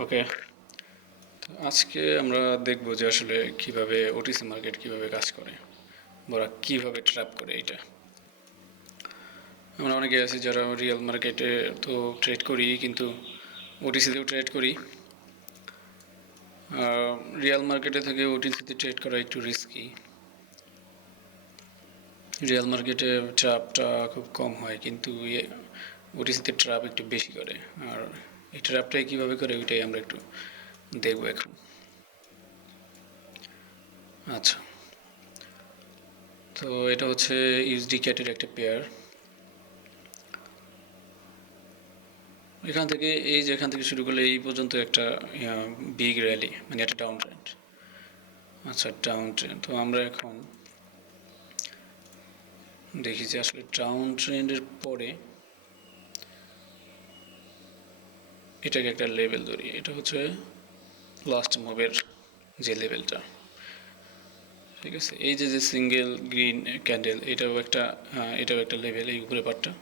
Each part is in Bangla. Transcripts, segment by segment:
ওকে, তো আজকে আমরা দেখব যে আসলে কিভাবে ওটিসি মার্কেট কিভাবে কাজ করে, বা কিভাবে ট্র্যাপ করে এটা। আমরা অনেকে আছি যারা রিয়েল মার্কেটে তো ট্রেড করি, কিন্তু ওটিসিতেও ট্রেড করি। রিয়েল মার্কেটে থেকে ওটিসিতে ট্রেড করা একটু রিস্কি। রিয়েল মার্কেটে ট্র্যাপটা খুব কম হয়, কিন্তু ওটিসিতে ট্র্যাপ একটু বেশি করে। আর এই ট্র্যাপটাই কীভাবে করে ওইটাই আমরা একটু দেখব এখন। আচ্ছা, তো এটা হচ্ছে ইউএসডি ক্যাটের একটা পেয়ার। এখান থেকে যেখান থেকে শুরু করলে এই পর্যন্ত একটা বিগ র্যালি, মানে একটা ডাউন ট্রেন্ড। আচ্ছা, ডাউন ট্রেন্ড। তো আমরা এখন দেখি যে আসলে ডাউন ট্রেন্ডের পরে এটাকে একটা লেভেল ধরি। এটা হচ্ছে লাস্ট মুভের যে লেভেলটা, ঠিক আছে। এই যে সিঙ্গেল গ্রিন ক্যান্ডেল, এটাও একটা লেভেল, এই উপরে পার্টটা।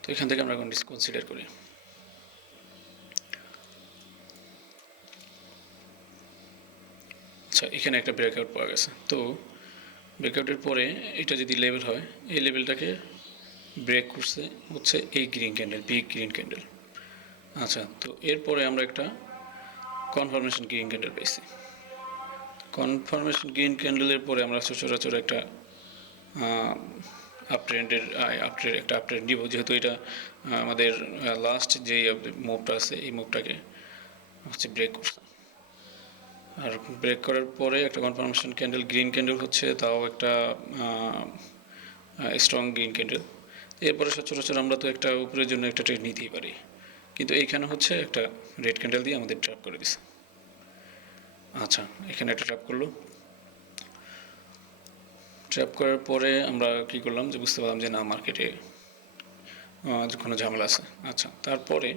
তো এখান থেকে আমরা এখন কনসিডার করি। আচ্ছা, এখানে একটা ব্রেকআউট পাওয়া গেছে। তো ব্রেকআউটের পরে এটা যদি লেভেল হয়, এই লেভেলটাকে ব্রেক করছে হচ্ছে এই green candle, big green candle. আচ্ছা, তো এরপরে আমরা একটা কনফার্মেশন গ্রিন ক্যান্ডেল পেয়েছি। কনফার্মেশন গ্রিন ক্যান্ডেলের পরে আমরা সচরাচর একটা একটা আপ ট্রেন্ড নিব, যেহেতু এটা আমাদের লাস্ট যেই মুভটা আছে এই মুভটাকে হচ্ছে ব্রেক করছে। আর ব্রেক করার পরে একটা কনফার্মেশন ক্যান্ডেল, গ্রিন ক্যান্ডেল হচ্ছে, তাও একটা স্ট্রং গ্রিন ক্যান্ডেল। এরপরে সচরাচর আমরা তো একটা উপরের জন্য একটা ট্রেড নিতেই পারি, কিন্তু এইখানে হচ্ছে একটা রেড ক্যান্ডেল দিয়ে আমাদের ট্র্যাপ করে দিছে। আচ্ছা, এখানে একটা ট্র্যাপ করলো। ট্র্যাপ করার পরে আমরা কি করলাম, যে বুঝতে পারলাম যে না, মার্কেটে কোনো ঝামেলা আছে। আচ্ছা, তারপরে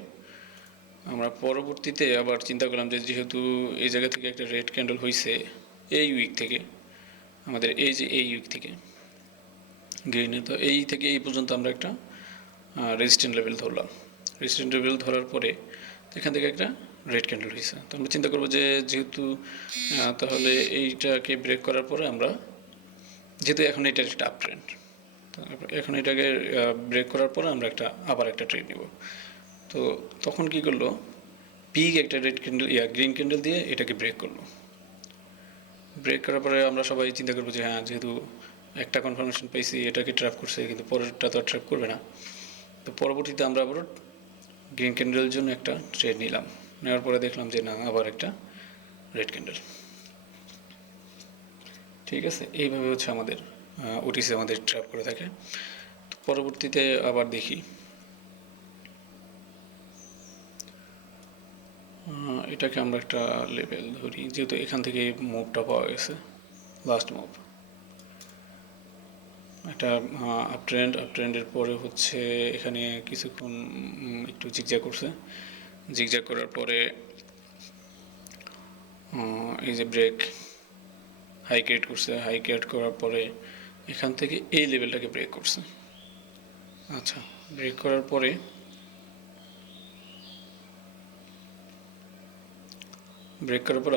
আমরা পরবর্তীতে আবার চিন্তা করলাম যে যেহেতু এই জায়গা থেকে একটা রেড ক্যান্ডেল হয়েছে এই উইক থেকে, আমাদের এই উইক থেকে গ্রিনে, তো এই থেকে এই পর্যন্ত আমরা একটা রেজিস্ট্যান্ট লেভেল ধরলাম। রেজিস্ট্যান্ট লেভেল ধরার পরে এখান থেকে একটা রেড ক্যান্ডেল হয়েছে। তো আমরা চিন্তা করবো যে যেহেতু তাহলে এইটাকে ব্রেক করার পরে আমরা, যেহেতু এখন এটার একটা আপ ট্রেন্ড, তো এখন এটাকে ব্রেক করার পরে আমরা আবার একটা ট্রেড নিব। তো তখন কি করলো, পিক একটা রেড ক্যান্ডেল গ্রিন ক্যান্ডেল দিয়ে এটাকে ব্রেক করলো। ব্রেক করার পরে আমরা সবাই চিন্তা করবো যে হ্যাঁ, যেহেতু একটা কনফার্মেশন পাইছি, এটাকে ট্র্যাপ করছে, কিন্তু পরেরটা তো ট্র্যাপ করবে না। তো পরবর্তীতে আমরা আবার গ্রিন ক্যান্ডেলের জন্য একটা ট্রেড নিলাম। নেওয়ার পরে দেখলাম যে না, আবার একটা রেড ক্যান্ডেল। ঠিক আছে, এইভাবে হচ্ছে আমাদের ওটিসি আমাদের ট্র্যাপ করে থাকে। তো পরবর্তীতে আবার দেখি, এটাকে আমরা একটা লেভেল ধরি, যেহেতু এখান থেকে মুভটা পাওয়া গেছে, লাস্ট মুভ একটা আপ ট্রেন্ডের পরে হচ্ছে এখানে কিছুক্ষণ একটু জিগজ্যাগ করছে। জিগজ্যাগ করার পরে এই যে ব্রেক হাই ক্রিয়েট করছে, হাই ক্রিয়েট করার পরে এখান থেকে এই লেভেলটাকে ব্রেক করছে। আচ্ছা, ব্রেক করার পরে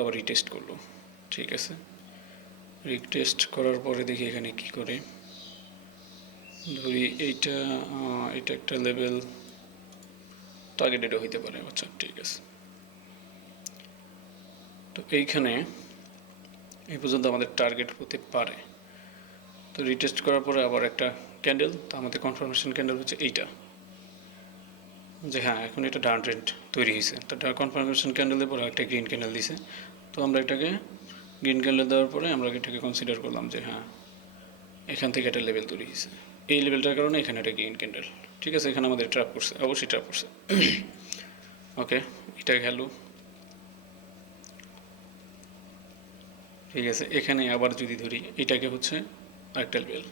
আবার রিটেস্ট করলো। ঠিক আছে, রিটেস্ট করার পরে দেখি এখানে কি করে। ধরি এটা একটা লেভেল টার্গেটেডও হইতে পারে। আচ্ছা, ঠিক আছে। তো এইখানে এই পর্যন্ত আমাদের টার্গেট হতে পারে। তো রিটেস্ট করার পরে আবার একটা ক্যান্ডেল, তো আমাদের কনফার্মেশন ক্যান্ডেল হচ্ছে এইটা, যে হ্যাঁ, এখন এটা ডাউন ট্রেন্ড তৈরি হয়েছে। তো কনফার্মেশন ক্যান্ডেলের পরে একটা গ্রিন ক্যান্ডেল দিছে। তো আমরা এটাকে গ্রিন ক্যান্ডেল দেওয়ার পরে আমরা এটাকে কনসিডার করলাম যে হ্যাঁ, এখান থেকে একটা লেভেল তৈরি হয়েছে, এই লেভেলটার কারণে এখানে একটা গ্রিন ক্যান্ডেল। ঠিক আছে, এখানে আমাদের ট্র্যাপ করছে, অবশ্যই ট্র্যাপ করছে। ওকে, এটা গেল। ঠিক আছে, এখানে আবার যদি ধরি, এটাকে হচ্ছে আরেকটা লেভেল,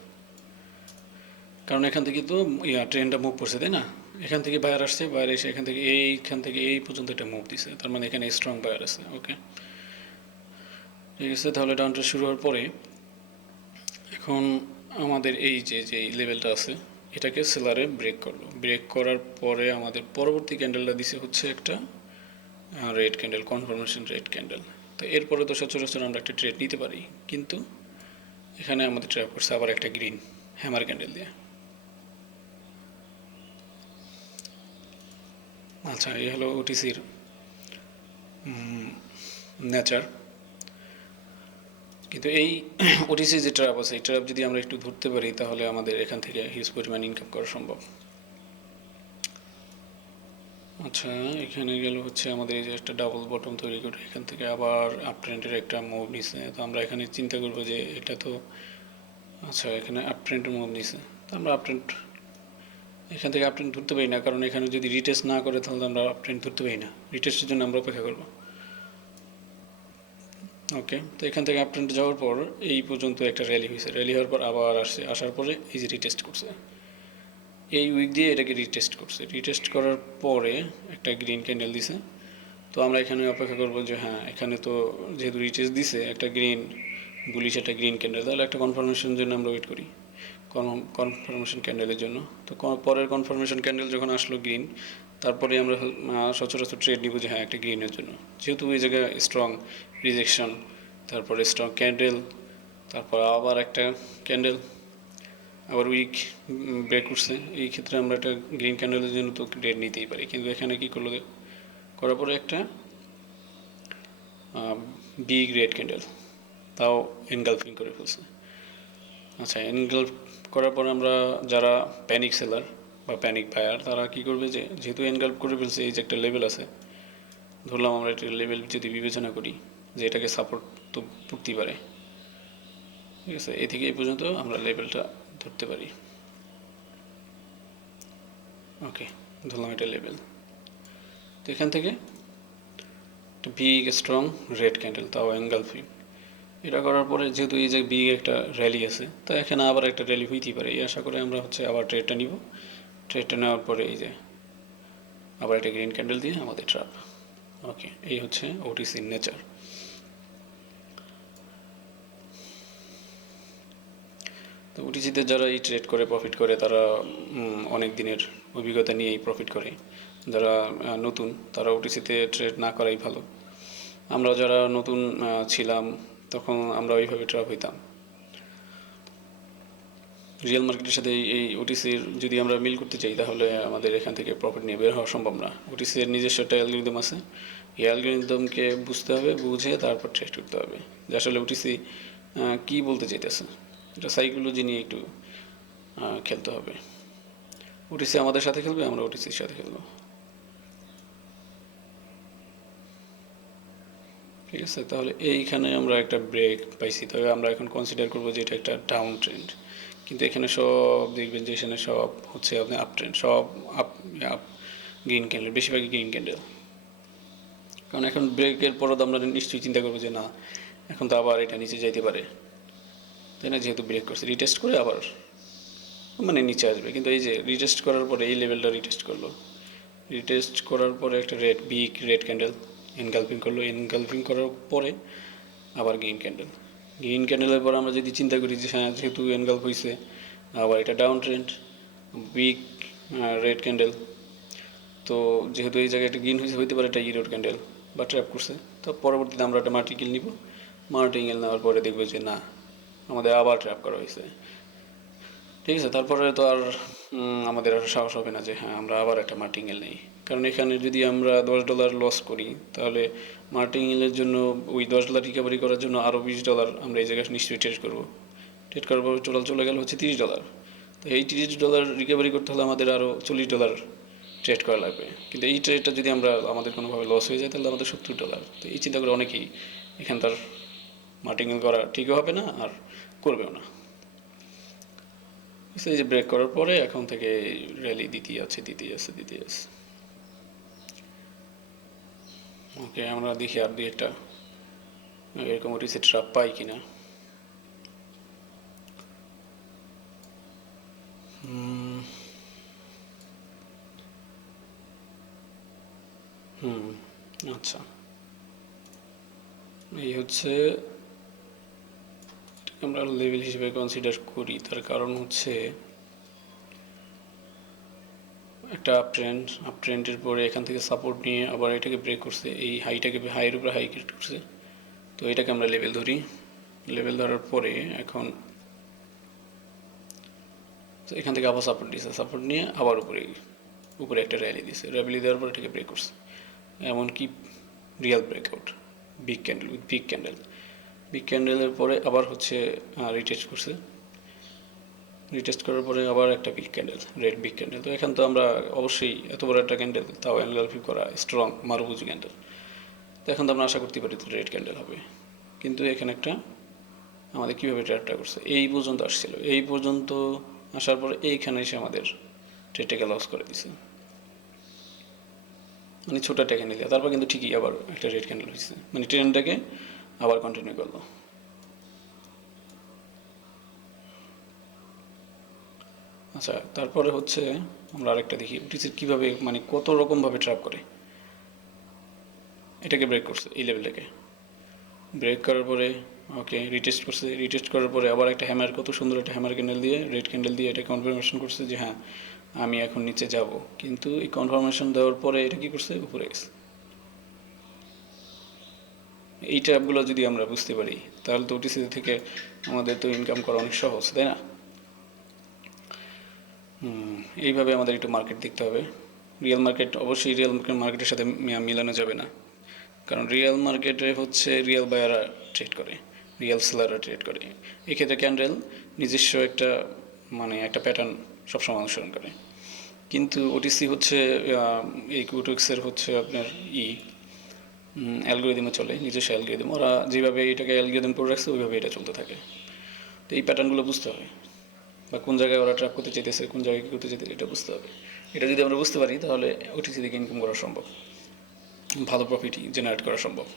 কারণ এখান থেকে তো ট্রেনটা মুভ করছে, তাই না। এখান থেকে বায়ার আসছে, বায়ার এসে এখান থেকে এই পর্যন্ত একটা মুভ দিছে, তার মানে এখানে স্ট্রং বায়ার আছে। ওকে, ঠিক আছে। তাহলে ডাউনটা শুরু হওয়ার পরে এখন আমাদের এই যে লেভেলটা আছে, এটাকে সেলারে ব্রেক করলো। ব্রেক করার পরে আমাদের পরবর্তী ক্যান্ডেলটা দিছে হচ্ছে একটা red candle, confirmation red candle. তো এরপরে তো সচরাচর আমরা একটা ট্রেড নিতে পারি, কিন্তু এখানে আমাদের ট্র্যাপ করছে আবার একটা গ্রিন হ্যামার ক্যান্ডেল দিয়ে। আচ্ছা, এই হলো ওটিসির নেচার। কিন্তু এই ওটিসি যে ট্র্যাপ আছে, এই ট্র্যাপ যদি আমরা একটু ধরতে পারি তাহলে আমাদের এখান থেকে হিউজ পরিমাণ ইনকাম করা সম্ভব। আচ্ছা, এখানে গেল হচ্ছে আমাদের এই যে একটা ডাবল বটম তৈরি করে এখান থেকে আবার আপ ট্রেন্ডের একটা মুভ নিছে। তো আমরা এখানে চিন্তা করবো যে এটা তো, আচ্ছা এখানে আপ ট্রেন্ডের মুভ নিছে, তো আমরা আপ ট্রেন্ড এখান থেকে আপ ট্রেন্ড ধরতে পারি না, কারণ এখানে যদি রিটেস্ট না করে তাহলে আমরা আপ ট্রেন্ড ধরতে পারি না। রিটেস্টের জন্য আমরা অপেক্ষা করবো। ওকে, তো এখান থেকে আপ ট্রেন্ড যাওয়ার পর এই পর্যন্ত একটা র্যালি হয়েছে, র্যালি হওয়ার পর আবার আসছে, আসার পরে এই যে রিটেস্ট করছে, এই উইক দিয়ে এটাকে রিটেস্ট করছে, রিটেস্ট করার পরে একটা গ্রিন ক্যান্ডেল দিছে। তো আমরা এখানে অপেক্ষা করবো যে হ্যাঁ, এখানে তো যেহেতু রিটেস্ট দিছে একটা গ্রিন বুলিশ, একটা গ্রিন ক্যান্ডেল, তাহলে একটা কনফার্মেশনের জন্য আমরা ওয়েট করি, কনফার্মেশন ক্যান্ডেলের জন্য। তো পরের কনফার্মেশন ক্যান্ডেল যখন আসলো গ্রিন, তারপরে আমরা সচরাচর ট্রেড নিব যে হ্যাঁ একটা গ্রিনের জন্য, যেহেতু ওই জায়গায় স্ট্রং রিজেকশন, তারপরে স্ট্রং ক্যান্ডেল, তারপর আবার একটা ক্যান্ডেল, আবার উইক ব্রেক করছে। এই ক্ষেত্রে আমরা একটা গ্রিন ক্যান্ডেলের জন্য তো ট্রেড নিতেই পারি, কিন্তু এখানে কী করলো, করার পরে একটা বিগ রেড ক্যান্ডেল, তাও এনগালফিং করে ফেলছে। আচ্ছা, এনগালফ করার পর আমরা যারা প্যানিক সেলার বা প্যানিক বায়ার, তারা কী করবে, যে যেহেতু এনগালফ করে ফেলছে, এই যে একটা লেভেল আছে, ধরলাম আমরা একটা লেভেল যদি বিবেচনা করি যে এটাকে সাপোর্ট তো পড়তেই পারে, ঠিক আছে, এ থেকে এই পর্যন্ত আমরা লেভেলটা ধরতে পারি। ওকে, ধরলাম এটা লেভেল। তো এখান থেকে একটা বিগ স্ট্রং রেড ক্যান্ডেল, তাও এনগালফিং। এটা করার পরে যেহেতু এই যে বিগ একটা র্যালি আছে, তো এখানে আবার একটা র্যালি হইতেই পারে, এই আশা করে আমরা হচ্ছে আবার ট্রেডটা নিব। ট্রেডটা নেওয়ার পরে এই যে আবার একটা গ্রিন ক্যান্ডেল দিয়ে আমাদের ট্রাপ। ওকে, এই হচ্ছে ওটিসির নেচার। তো ওটিসিতে যারা এই ট্রেড করে প্রফিট করে, তারা অনেক দিনের অভিজ্ঞতা নিয়েই প্রফিট করে। যারা নতুন, তারা ওটিসিতে ট্রেড না করাই ভালো। আমরা যারা নতুন ছিলাম, তখন আমরা ওইভাবে ট্রাপ হইতাম। রিয়েল মার্কেটের সাথে এই ওটিসির যদি আমরা মিল করতে চাই, তাহলে আমাদের এখান থেকে প্রফিট নিয়ে বের হওয়া সম্ভব না। ওটিসির নিজস্ব একটা অ্যালগরিদম আছে, এই অ্যালগরিদমকে বুঝতে হবে, বুঝে তারপর ট্রেড করতে হবে যে আসলে ওটিসি কী বলতে চাইতেছে। এটা সাইকোলজি নিয়ে একটু খেলতে হবে। ওটিসি আমাদের সাথে খেলবে, আমরা ওটিসির সাথে খেলবো, ঠিক আছে। তাহলে এইখানে আমরা একটা ব্রেক পাইছি, তবে আমরা এখন কনসিডার করবো যে এটা একটা ডাউন ট্রেন্ড, কিন্তু এখানে সব দেখবেন যে এখানে সব হচ্ছে আপনি আপ ট্রেন্ড, সব আপ আপ গ্রিন ক্যান্ডেল, বেশিরভাগই গ্রিন ক্যান্ডেল। কারণ এখন ব্রেকের পরও তো আমরা নিশ্চয়ই চিন্তা করবো যে না, এখন তো আবার এটা নিচে যাইতে পারে, তাই না, যেহেতু ব্রেক করছে, রিটেস্ট করে আবার মানে নিচে আসবে। কিন্তু এই যে রিটেস্ট করার পরে এই লেভেলটা রিটেস্ট করলো, রিটেস্ট করার পরে একটা বিগ রেড ক্যান্ডেল এনগালফিং করলো, এনগালফিং করার পরে আবার গ্রিন ক্যান্ডেল। গ্রিন ক্যান্ডেলের পর আমরা যদি চিন্তা করি যে হ্যাঁ, যেহেতু এনগালফ হয়েছে, আবার এটা down trend, big red candle, তো যেহেতু এই জায়গায় একটা গ্রিন হইতে পারে, এটা ইরোড ক্যান্ডেল বা ট্র্যাপ করছে, তো পরবর্তীতে আমরা একটা মার্টিকেল নিব। মার্টিকেল নেওয়ার পরে দেখবো যে না, আমাদের আবার ট্র্যাপ করা হয়েছে, ঠিক আছে। তারপরে তো আর আমাদের আর সাহস হবে না যে হ্যাঁ আমরা আবার একটা মার্টিঙ্গেল নেই, কারণ এখানে যদি আমরা $10 লস করি, তাহলে মার্টিঙ্গেলের জন্য ওই $10 রিকভারি করার জন্য আরও $20 আমরা এই জায়গায় নিশ্চয়ই ট্রেড করবো। ট্রেড করার পর টোটাল চলে গেল হচ্ছে $30। তো এই $30 রিকভারি করতে হলে আমাদের আরও $40 ট্রেড করা লাগবে, কিন্তু এই ট্রেডটা যদি আমরা আমাদের কোনোভাবে লস হয়ে যায়, তাহলে আমাদের $70। তো এই চিন্তা করে অনেকেই এখানকার মার্টিঙ্গেল করা ঠিকও হবে না, আর করবেও না। এই যে ব্রেক করার পরে এখন থেকে র্যালি দিতেই আছে। ওকে, আমরা দেখি আর দুই একটা এরকম ওটিসি ট্রাপ পাই কিনা। আচ্ছা, এই হচ্ছে আমরা লেভেল হিসেবে কনসিডার করি, তার কারণ হচ্ছে একটা আপ ট্রেন্ডের পরে এখান থেকে সাপোর্ট নিয়ে আবার এটাকে ব্রেক করছে, এই হাইয়ের উপরে হাই ক্রিয়েট করছে। তো এটাকে আমরা লেভেল ধরি। লেভেল ধরার পরে এখন তো এখান থেকে আবার সাপোর্ট দিয়েছে, সাপোর্ট নিয়ে আবার উপরে একটা র্যালি দিয়েছে, র্যালি দেওয়ার পরে এটাকে ব্রেক করছে। এমনকি real breakout, big candle with big ক্যান্ডেলের পরে আবার হচ্ছে রিটেস্ট করছে। রিটেস্ট করার পরে আবার একটা big candle, red big candle. তো এখান তো আমরা অবশ্যই এত বড় একটা ক্যান্ডেল, তাও এনএলপি করা স্ট্রং মারুবুজি ক্যান্ডেল, তো এখন তো আমরা আশা করতে পারি রেড ক্যান্ডেল হবে। কিন্তু এখানে একটা আমাদের কীভাবে ট্রেডটা করছে, এই পর্যন্ত আসছিল, এই পর্যন্ত আসার পরে এইখানে এসে আমাদের ট্রেডটাকে লস করে দিছে, মানে ছোটো একটা ক্যান্ডেল। তারপর কিন্তু ঠিকই আবার একটা রেড ক্যান্ডেল হয়েছে, মানে ট্রেনটাকে আবার কন্টিনিউ করলো। আচ্ছা, তারপরে হচ্ছে আমরা আরেকটা দেখি ওটিসির কীভাবে, মানে কত রকমভাবে ট্র্যাপ করে। এটাকে ব্রেক করছে, এই লেভেলটাকে ব্রেক করার পরে ওকে রিটেস্ট করছে, রিটেস্ট করার পরে আবার একটা হ্যামার, কত সুন্দর একটা হ্যামার ক্যান্ডেল দিয়ে, রেড ক্যান্ডেল দিয়ে এটা কনফার্মেশন করছে যে হ্যাঁ আমি এখন নিচে যাব। কিন্তু এই কনফার্মেশন দেওয়ার পরে এটা কী করছে, উপরে গেছে। এই ট্র্যাপগুলো যদি আমরা বুঝতে পারি তাহলে তো ওটিসি থেকে আমাদের তো ইনকাম করা অনেক সহজ, তাই না? এইভাবে আমাদের একটু মার্কেট দেখতে হবে। রিয়েল মার্কেট অবশ্যই রিয়েল মার্কেটের সাথে মিলানো যাবে না, কারণ রিয়েল মার্কেটে হচ্ছে রিয়েল বায়াররা ট্রেড করে, রিয়েল সেলাররা ট্রেড করে। এক্ষেত্রে ক্যান্ডেল নিজস্ব একটা মানে একটা প্যাটার্ন সবসময় অনুসরণ করে। কিন্তু ওটিসি হচ্ছে এই কিউটেক্সের হচ্ছে আপনার অ্যালগোরিদমে চলে, নিজস্ব অ্যালগোরিদম, ওরা যেভাবে এটাকে অ্যালগোরিদম করে রাখছে ওইভাবে এটা চলতে থাকে। তো এই প্যাটার্নগুলো বুঝতে হবে, বা কোন জায়গায় ওরা ট্র্যাপ করতে চাইতেছে, কোন জায়গায় কী করতে চাইতেছে, এটা বুঝতে হবে। এটা যদি আমরা বুঝতে পারি তাহলে ওটিসি থেকে ইনকাম করা সম্ভব, ভালো প্রফিট জেনারেট করা সম্ভব।